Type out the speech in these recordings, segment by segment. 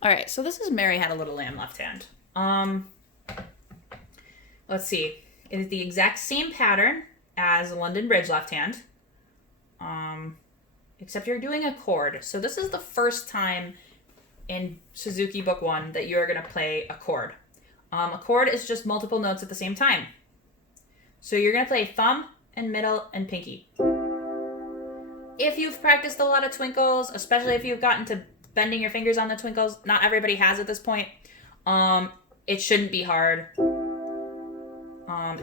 All right, so this is Mary Had a Little Lamb left hand. Let's see. It is the exact same pattern as London Bridge left hand. Except you're doing a chord. So this is the first time in Suzuki Book 1 that you're going to play a chord. A chord is just multiple notes at the same time. So you're going to play thumb and middle and pinky. If you've practiced a lot of twinkles, especially if you've gotten to bending your fingers on the twinkles, not everybody has at this point, it shouldn't be hard.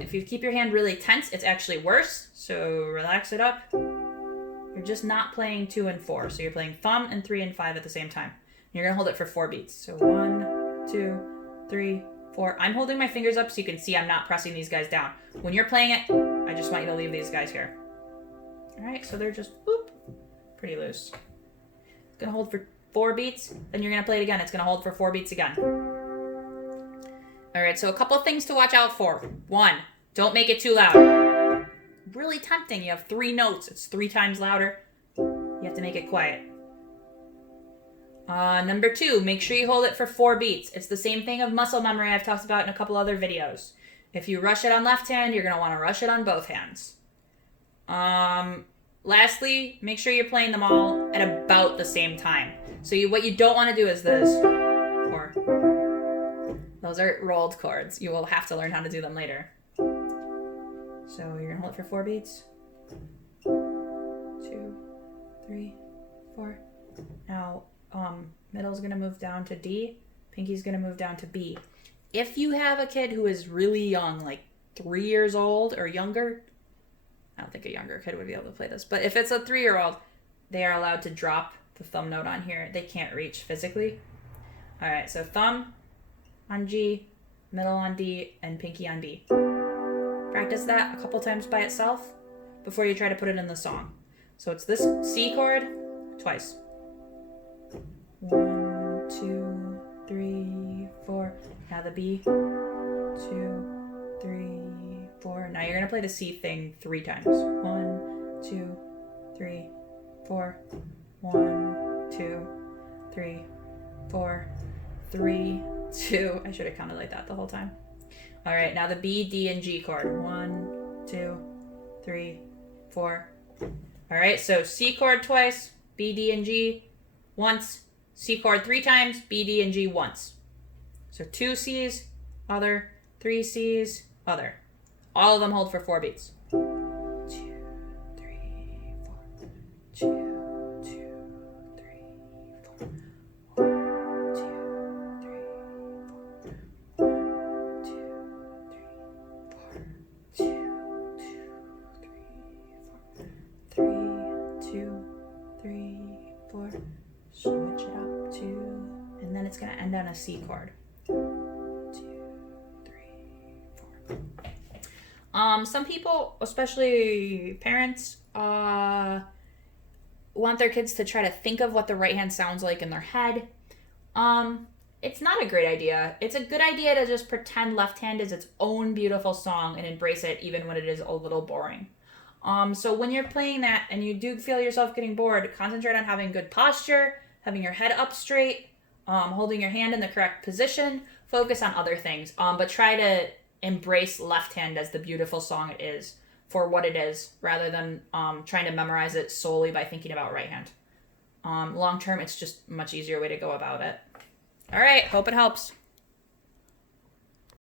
If you keep your hand really tense, it's actually worse, so relax it up. You're just not playing 2 and 4, so you're playing thumb and 3 and 5 at the same time. You're going to hold it for 4 beats. So 1, 2, 3, 4. I'm holding my fingers up so you can see I'm not pressing these guys down. When you're playing it, I just want you to leave these guys here. Alright, so they're just whoop, pretty loose. It's going to hold for 4 beats, then you're going to play it again. It's going to hold for 4 beats again. Alright, so a couple things to watch out for. 1, don't make it too loud. Really tempting. You have 3 notes. It's 3 times louder. You have to make it quiet. Number 2, make sure you hold it for 4 beats. It's the same thing of muscle memory I've talked about in a couple other videos. If you rush it on left hand, you're going to want to rush it on both hands. Lastly, make sure you're playing them all at about the same time. So what you don't want to do is this. Or those are rolled chords. You will have to learn how to do them later. So you're going to hold it for 4 beats. 2, 3, 4. Now, middle's going to move down to D. Pinky's going to move down to B. If you have a kid who is really young, like 3 years old or younger, I don't think a younger kid would be able to play this, but if it's a 3-year-old, they are allowed to drop the thumb note on here. They can't reach physically. All right, so thumb on G, middle on D, and pinky on B. Practice that a couple times by itself before you try to put it in the song. So it's this C chord twice. 1, 2, 3, 4. Now the B. 2, 3, 4. Now you're going to play the C thing 3 times. 1, 2, 3, 4. 1, 2, 3, 4. 3, 2. I should have counted like that the whole time. All right, now the B, D, and G chord. 1, 2, 3, 4. All right, so C chord twice, B, D, and G once, C chord 3 times, B, D, and G once. So 2 C's, other, 3 C's, other. All of them hold for 4 beats. 2, 3, 4. 2, 2, 3, 4. 1, 2, 3, 4. 1, 2, 3, 4. 2, 2, 3, 4. 3, 2, 3, 4. Switch it up to, and then it's going to end on a C chord. 2, 3, 4. Some people, especially parents, want their kids to try to think of what the right hand sounds like in their head. It's not a great idea. It's a good idea to just pretend left hand is its own beautiful song and embrace it even when it is a little boring. So when you're playing that and you do feel yourself getting bored, concentrate on having good posture, having your head up straight, holding your hand in the correct position, focus on other things, but try to embrace left hand as the beautiful song it is for what it is, rather than trying to memorize it solely by thinking about right hand. Long term, it's just a much easier way to go about it. All right, hope it helps.